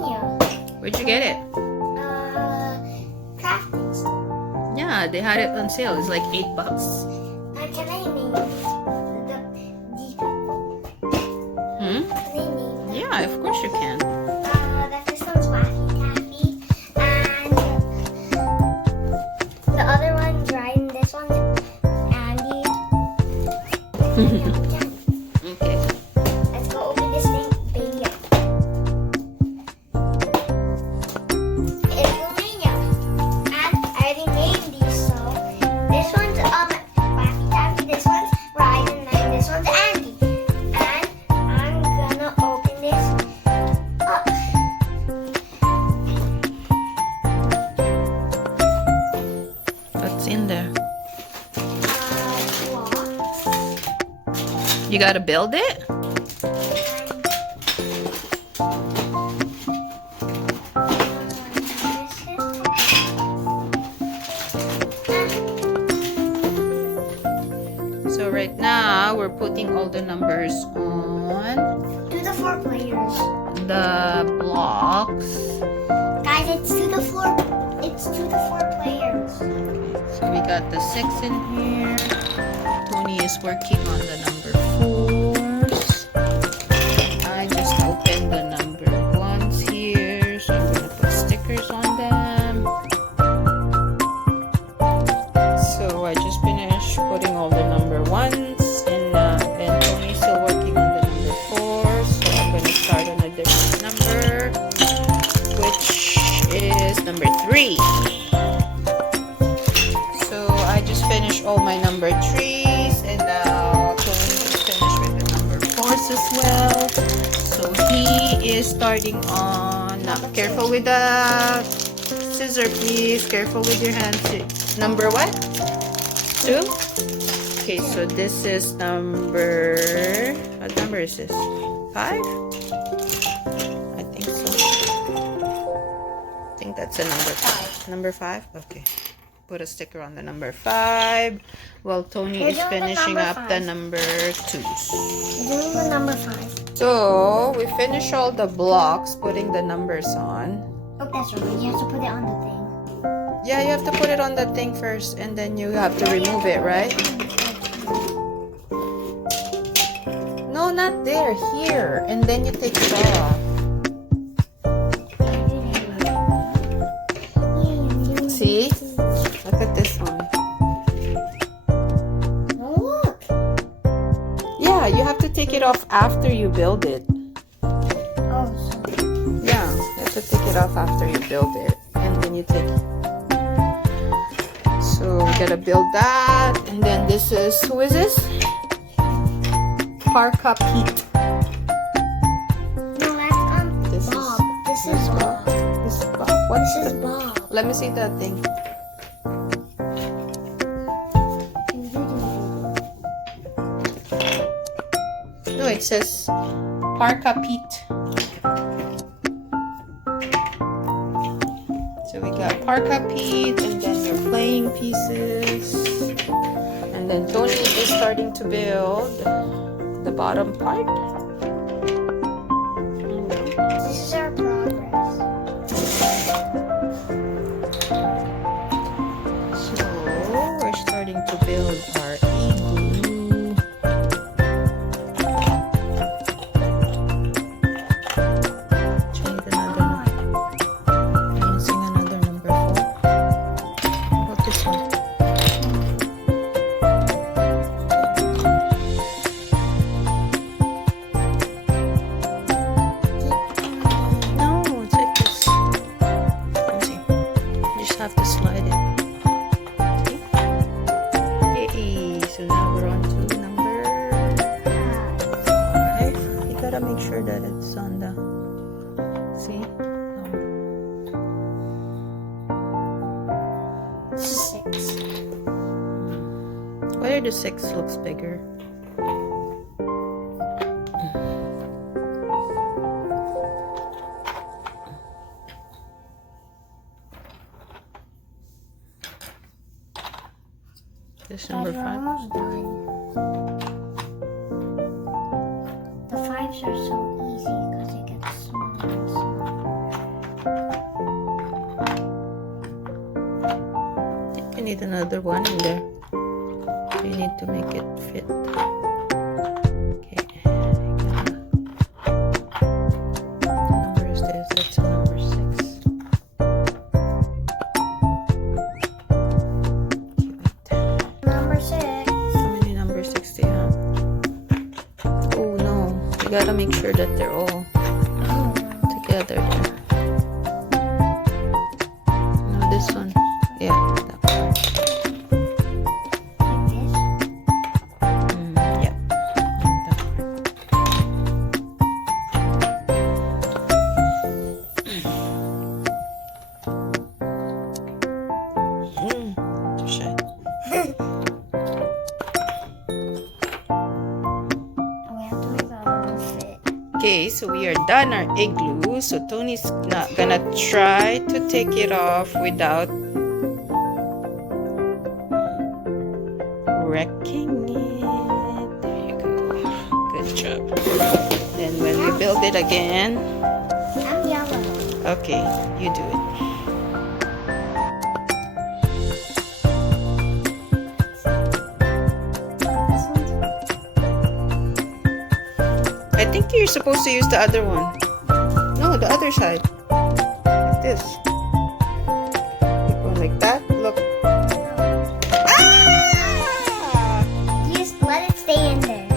Mania. Where'd you get it? Crafting store. Yeah, they had it on sale. It's like $8. Can I name these people? Hmm? Can I name them? Yeah, of course you can. This one's Wacky Taffy, and the other one's Ryan. This one's Andy. Okay. Let's go open this thing, baby. Igloo Mania. And I already named these, so this one's Wacky Taffy, this one's Ryan, and this one's Andy. And I'm gonna open this up. What's in there? Blocks. You gotta build it? So right now we're putting all the numbers on To the 4 players. the blocks. Guys, it's to the 4 players. So we got the 6 in here. Tony is working on the number 4s. I just opened the number 1s here, so I'm gonna put stickers on them. So I just finished putting all the number 1s, and Tony's still working on the number 4s. So I'm gonna start on a different number, which is number 3. So I just finished all my number 3s, and now Tony is finished with the number 4s as well. So he is starting on, careful with the scissor please, careful with your hands. Number what? 2? Okay, so this is number, what number is this? 5? I think so. I think that's a number 5. Number 5? Okay. Put a sticker on the number 5 while Tony We're is doing the finishing number up the 5. number 2s. Doing the number 5. So we finish all the blocks, putting the numbers on. Oh, that's right. You have to put it on the thing. Yeah, you have to put it on the thing first, and then you have to remove it, right? No, not there, here, and then you take it off. See? Look at this one. Oh, look. Yeah, you have to take it off after you build it. Oh, sorry. Yeah, you have to take it off after you build it, and then you take it. So we gotta build that, and then this is, who is this? Parka Pete. No, that's This is- Bob. This is Bob. This is Bob. What's This is the- Bob. Let me see that thing. No, it says Parka Pete. So we got Parka Pete, and then your playing pieces. And then Tony is starting to build the bottom part. This is our progress. So we're starting to build our igloo. Change another number. Using another number 4. What this one? No, it's like this. Let me see. You just have to slide it. Yay! So now we're on to number 5. You gotta make sure that it's on the. See? This is 6. Why the 6 looks bigger? This number Guys, we're 5. almost done. The 5s are so easy because it gets smaller and smaller. need another one in there. We need to make it fit. Okay. Number is this? That's a number 6. Number 6. How many number 6 do you have? Oh no, you gotta make sure that they're all together there. No, this one. Yeah, that one. Like this. Yeah. That one. Too shy. We have to make our own fit. Okay, so we are done our igloo. So Tony's not gonna try to take it off without wrecking it. There you go. Good job. Then when we build it again, I'm yellow. okay, you do it. This one's I think you're supposed to use the other one. No, the other side. Like this. Go like that. Look. Ah! Just let it stay in there.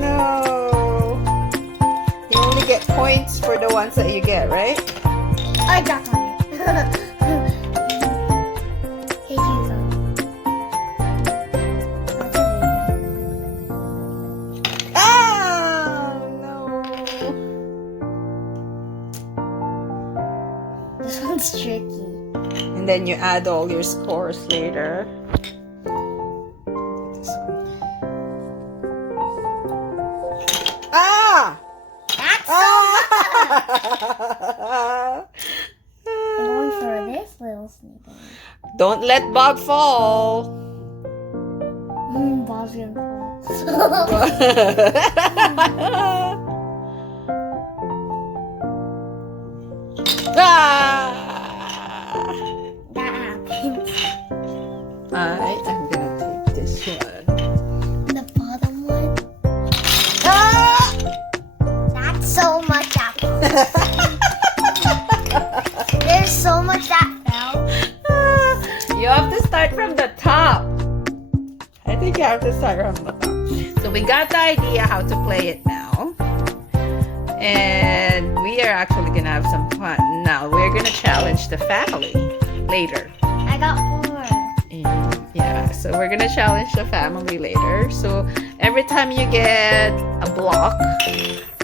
No. You only get points for the ones that you get, right? I got on it. Here you go. Ah! No. This one's tricky. And then you add all your scores later. This one. Ah! That's Ah! I'm going for this little sneaker. Don't let Bob fall. Bob's gonna fall. Ah! That happens. Alright, I'm gonna take this one. The bottom one. Ah! That's so much apple. There's so much that fell. You have to start from the top. I think you have to start from the top. So we got the idea how to play it now. And we are actually gonna have some fun. Now we're gonna challenge the family later. I got 4. And yeah, so we're gonna challenge the family later. So every time you get a block,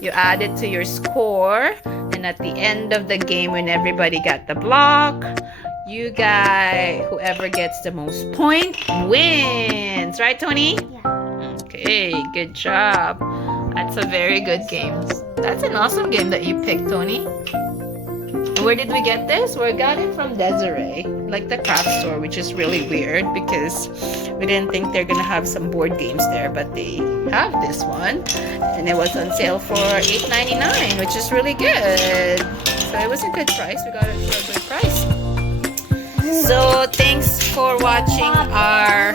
you add it to your score. And at the end of the game, when everybody got the block, whoever gets the most point wins. Right, Tony? Yeah. Okay, good job. That's a very good game. That's an awesome game that you picked, Tony. Where did we get this? We got it from Desiree, like the craft store, which is really weird because we didn't think they're gonna have some board games there, but they have this one, and it was on sale for $8.99, which is really good. So it was a good price. We got it for a good price. So thanks for watching our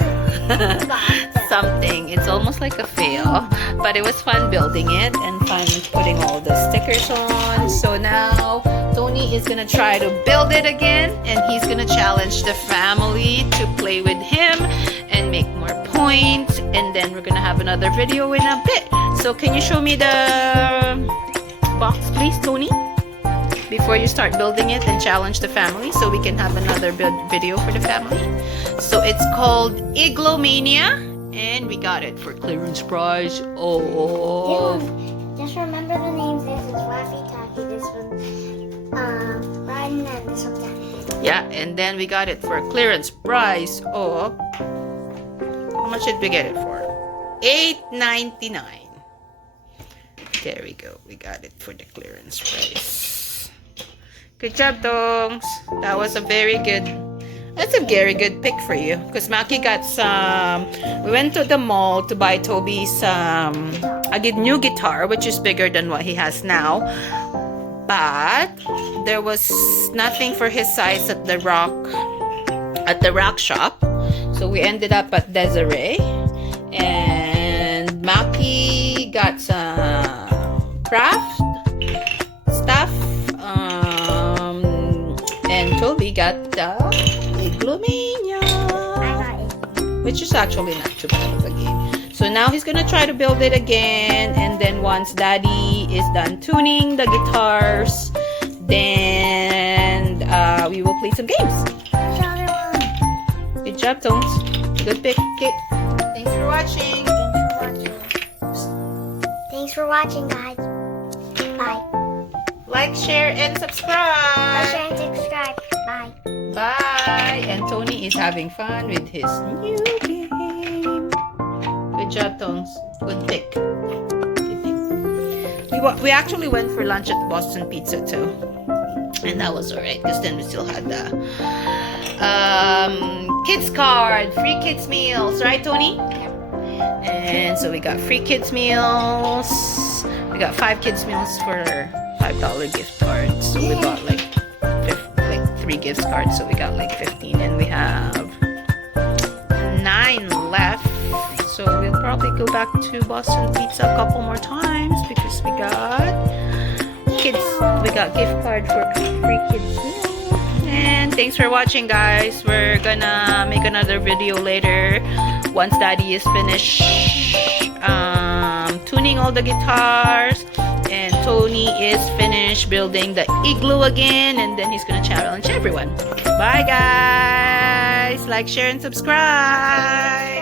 something. It's almost like a fail, but it was fun building it and fun putting all the stickers on. So now Tony is gonna try to build it again, and he's gonna challenge the family to play with him and make more points, and then we're gonna have another video in a bit. So can you show me the box, please, Tony, before you start building it and challenge the family, so we can have another video for the family. So it's called Igloo Mania, and we got it for clearance price. Oh, Just remember the names. This is Waffy Taffy. This one, Ryan, and this one's Annie. yeah, and then we got it for clearance price of, how much did we get it for? $8.99. There we go. We got it for the clearance price. Good job, Dongs. That was a very good. That's a very good pick for you. Because Maki got some. We went to the mall to buy Toby some a new guitar, which is bigger than what he has now. But there was nothing for his size at the rock at the rock shop. So we ended up at Desiree, and Maki got some craft stuff, and Toby got the Igloo Mania, which is actually not too bad of a game. So now he's gonna try to build it again, and then once Daddy is done tuning the guitars, then we will play some games. Good job, Tones. Good pick. Okay. Thanks for watching. Thanks for watching, guys. Bye. Like, share, and subscribe. Like, share, and subscribe. Bye. Bye. And Tony is having fun with his new game. Good job, Tones. Good pick. Good pick. We actually went for lunch at Boston Pizza too, and that was alright because then we still had the kids card, free kids meals, right, Tony? And so we got free kids meals. We got 5 kids meals for $5 gift cards. So we got like 3 gift cards. So we got like 15, and we have 9 left. So we'll probably go back to Boston Pizza a couple more times because we got kids. We got gift card for free kids meals. And thanks for watching, guys. We're gonna make another video later once Daddy is finished tuning all the guitars, and Tony is finished building the Igloo again, and then he's gonna challenge everyone. Bye, guys. Like, share, and subscribe.